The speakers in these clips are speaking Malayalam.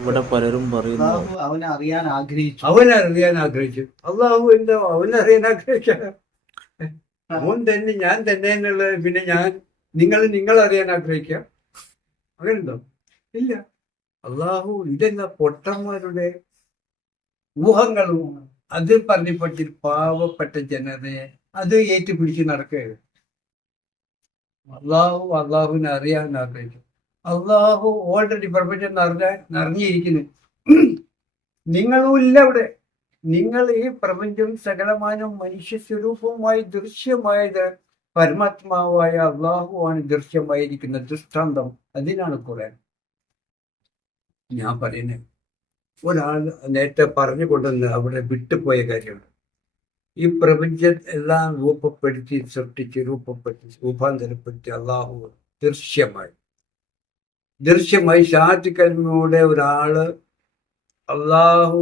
ഇവിടെ പലരും പറയുന്നു. അള്ളാഹു അവനെ അറിയാൻ ആഗ്രഹിച്ചു. അവനെ അറിയാൻ ആഗ്രഹിച്ചു. അള്ളാഹു എന്തോ അറിയാൻ ആഗ്രഹിച്ച. അവൻ തന്നെ ഞാൻ തന്നെ എന്നുള്ളത് പിന്നെ ഞാൻ നിങ്ങൾ നിങ്ങൾ അറിയാൻ ആഗ്രഹിക്കാം അങ്ങനെന്തോ ഇല്ല. അള്ളാഹു ഇതെന്ന പൊട്ടന്മാരുടെ ഊഹങ്ങളും അത് പറഞ്ഞപ്പെട്ട് പാവപ്പെട്ട ജനതയെ അത് ഏറ്റുപിടിച്ച് നടക്കുകയാണ്. അള്ളാഹു അള്ളാഹുവിനെ അറിയാൻ ആഗ്രഹിച്ചു അള്ളാഹു ഓൾറെഡി പ്രപഞ്ചം നിറഞ്ഞ നിറഞ്ഞിരിക്കുന്നു നിങ്ങളും ഇല്ല അവിടെ നിങ്ങൾ ഈ പ്രപഞ്ചം സകലമാനം മനുഷ്യ സ്വരൂപവുമായി ദൃശ്യമായത് പരമാത്മാവായ അള്ളാഹുവാണ് ദൃശ്യമായിരിക്കുന്ന ദൃഷ്ടാന്തം. അതിനാണ് ഖുറാൻ ഞാൻ പറയുന്നത് ഒരാൾ നേരത്തെ പറഞ്ഞു കൊണ്ടുവന്ന് അവിടെ വിട്ടുപോയ കാര്യമാണ്. ഈ പ്രപഞ്ചം എല്ലാം രൂപപ്പെടുത്തി സൃഷ്ടിച്ച് രൂപപ്പെടുത്തി രൂപാന്തരപ്പെടുത്തി അള്ളാഹു ദൃശ്യമായി. ദൃശ്യമായി ഷാജ് കൽമയുടെ ഒരാൾ അള്ളാഹു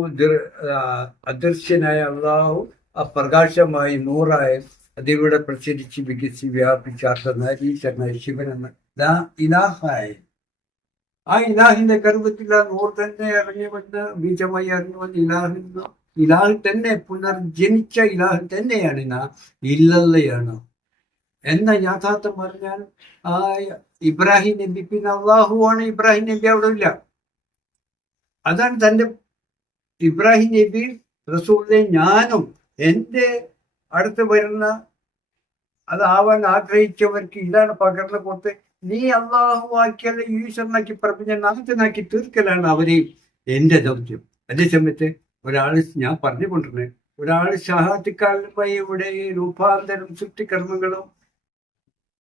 അദൃശ്യനായ അള്ളാഹു ആ പ്രകാശമായി നൂറായ അതിവിടെ പ്രസരിച്ച് വികസി വ്യാപിച്ചാർത്ത നരീശനായ ശിവനെന്ന് ദാ ഇലാഹായി. ആ ഇലാഹിന്റെ ഗർഭത്തിൽ ആ നൂർ തന്നെ ഇറങ്ങി വന്ന് ബീജമായി ഇറങ്ങി വന്ന് ഇലാഹിന്ന് ഇലാഹ് തന്നെ പുനർജനിച്ച ഇലാഹ് തന്നെയാണ് ഇനാ ഇല്ലല്ലയാണ്. എന്ന യാഥാർത്ഥ്യം പറഞ്ഞാൽ ആ ഇബ്രാഹിം നബി പിന്നെ അള്ളാഹുവാണ് ഇബ്രാഹിം നബി അവിടെ ഇല്ല. അതാണ് തന്റെ ഇബ്രാഹിം നബി റസൂലിനെ ഞാനും എന്റെ അടുത്ത് വരുന്ന അതാവാൻ ആഗ്രഹിച്ചവർക്ക് ഇതാണ് പകർന്നു കൊടുത്ത് നീ അള്ളാഹു ആക്കിയല്ല ഈശ്വരനാക്കി പറഞ്ഞ നാഥനാക്കി തീർക്കലാണ് അവരെ എന്റെ ദൗത്യം. അതേ സമയത്ത് ഒരാൾ ഞാൻ പറഞ്ഞുകൊണ്ടിരുന്നത് ഒരാൾ ഷഹാത്തിക്കാലുമായി ഇവിടെ രൂപാന്തരം സൃഷ്ടികർമ്മങ്ങളും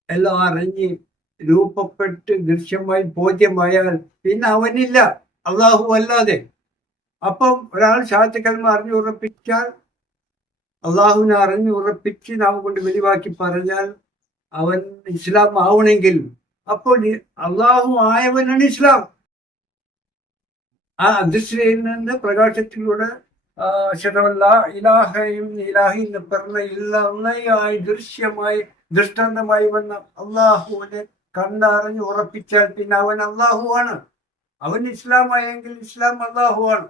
എല്ലാം അറിഞ്ഞ് രൂപപ്പെട്ട് ദൃശ്യമായി ബോധ്യമായാൽ പിന്നെ അവനില്ല. അള്ളാഹു അല്ലാതെ. അപ്പം ഒരാൾ ഷാത്തുക്കൽമ അറിഞ്ഞു ഉറപ്പിച്ചാൽ അള്ളാഹുവിനെ അറിഞ്ഞു ഉറപ്പിച്ച് നാം കൊണ്ട് വെളിവാക്കി പറഞ്ഞാൽ അവൻ ഇസ്ലാം ആവണമെങ്കിൽ അപ്പോൾ അള്ളാഹു ആയവനാണ് ഇസ്ലാം. ആ അദൃശ്യയിൽ നിന്ന് പ്രകാശത്തിലൂടെ ഇലാഹയും ഇലാഹി എന്ന് പറഞ്ഞ ഇല്ല ദൃശ്യമായി ദൃഷ്ടാന്തമായി വന്ന അള്ളാഹുവിനെ കണ്ടറിഞ്ഞ് ഉറപ്പിച്ചാൽ പിന്നെ അവൻ അള്ളാഹുവാണ്. അവൻ ഇസ്ലാമായെങ്കിൽ ഇസ്ലാം അള്ളാഹുവാണ്.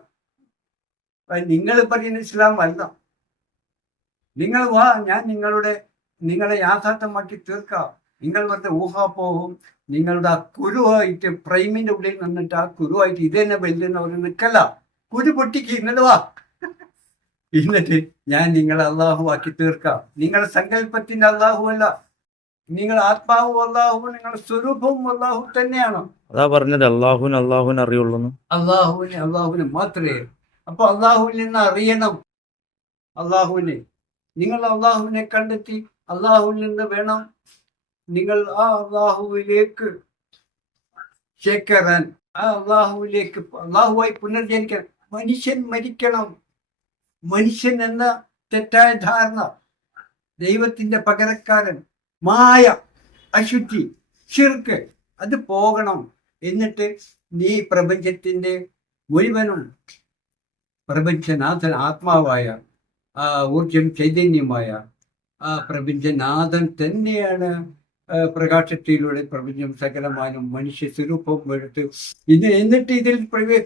നിങ്ങൾ പറയുന്ന ഇസ്ലാം അല്ല. നിങ്ങൾ വാ ഞാൻ നിങ്ങളുടെ നിങ്ങളെ യാഥാർത്ഥ്യമാക്കി തീർക്കാം. നിങ്ങൾ വെറുതെ ഊഹാപോഹം നിങ്ങളുടെ ആ കുരുവായിട്ട് പ്രൈമിന്റെ ഉള്ളിൽ നിന്നിട്ട് ആ കുരുവായിട്ട് ഇതെന്നെ തന്നെ വലുതെന്ന് അവർ നിൽക്കല്ല കുരു പൊട്ടിക്ക് ഇന്നലെ വാ. എന്നിട്ട് ഞാൻ നിങ്ങളെ അള്ളാഹു ആക്കി തീർക്കാം. നിങ്ങളുടെ സങ്കല്പത്തിന്റെ അള്ളാഹു അല്ല നിങ്ങൾ ആത്മാവും അള്ളാഹു നിങ്ങളുടെ സ്വരൂപവും അള്ളാഹു തന്നെയാണ്. അതാ പറഞ്ഞത് അള്ളാഹുവിന് അള്ളാഹുവിന് അറിയുള്ളൂ അള്ളാഹുവിനെ അള്ളാഹുവിന് മാത്രമേ. അപ്പൊ അള്ളാഹുവിൽ നിന്ന് അറിയണം. അള്ളാഹുവിനെ. നിങ്ങൾ അള്ളാഹുവിനെ കണ്ടെത്തി അള്ളാഹുവിൽ നിന്ന് വേണം നിങ്ങൾ ആ അള്ളാഹുവിലേക്ക് ചേക്കേറാൻ. ആ അള്ളാഹുവിലേക്ക് അള്ളാഹുവായി പുനർജനിക്കാൻ. മനുഷ്യൻ മരിക്കണം. മനുഷ്യൻ എന്ന തെറ്റായ ധാരണ ദൈവത്തിന്റെ പകരക്കാരൻ മായ അശുദ്ധി ഷിർക്ക് അത് പോകണം എന്നിട്ട് നീ പ്രപഞ്ചത്തിന്റെ മുഴുവനും പ്രപഞ്ചനാഥൻ ആത്മാവായ ആ ഊർജം ചൈതന്യമായ ആ പ്രപഞ്ചനാഥൻ തന്നെയാണ് പ്രകാശത്തിലൂടെ പ്രപഞ്ചം സകലമാനും മനുഷ്യ സ്വരൂപം എടുത്ത് ഇത് എന്നിട്ട് ഇതിൽ പ്രവേ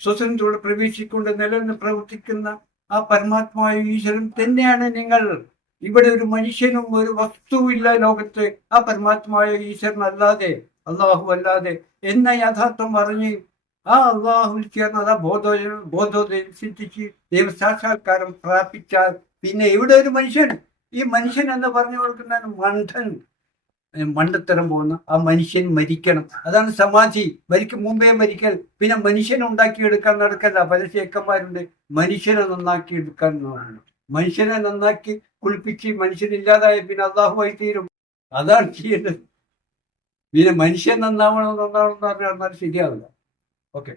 സ്വതന്ത്രത്തോടെ പ്രവേശിക്കൊണ്ട് നിലനിന്ന് പ്രവർത്തിക്കുന്ന ആ പരമാത്മായ ഈശ്വരൻ തന്നെയാണ് നിങ്ങൾ. ഇവിടെ ഒരു മനുഷ്യനും ഒരു വസ്തുവില്ല ലോകത്ത്. ആ പരമാത്മായ ഈശ്വരൻ അല്ലാതെ അള്ളാഹു അല്ലാതെ. എന്ന യാഥാർത്ഥ്യം അറിഞ്ഞ് ആ അള്ളാഹു ചേർന്ന് ആ ബോധോ ബോധോദയം സിദ്ധിച്ച് ദൈവസാക്ഷാത്കാരം പ്രാപിച്ചാൽ പിന്നെ ഇവിടെ ഒരു മനുഷ്യൻ. ഈ മനുഷ്യൻ എന്ന് പറഞ്ഞു കൊടുക്കുന്ന മണ്ഡൻ. ഏ, മണ്ടത്തരം പോകുന്ന. ആ മനുഷ്യൻ മരിക്കണം. അതാണ് സമാധി. മരിക്കും മുമ്പേ മരിക്കൽ. പിന്നെ മനുഷ്യനെ ഉണ്ടാക്കിയെടുക്കാൻ നടക്കല്ല. പല ചേക്കന്മാരുണ്ട് മനുഷ്യനെ നന്നാക്കി എടുക്കാൻ നടക്കണം. മനുഷ്യനെ നന്നാക്കി കുളിപ്പിച്ച് മനുഷ്യനില്ലാതായ പിന്നെ അള്ളാഹുമായി തീരും. അതാണ് ചെയ്യേണ്ടത്. പിന്നെ മനുഷ്യൻ നന്നാവണം നന്നാവണം എന്ന് പറഞ്ഞാൽ ശരിയാവില്ല. ഓക്കെ.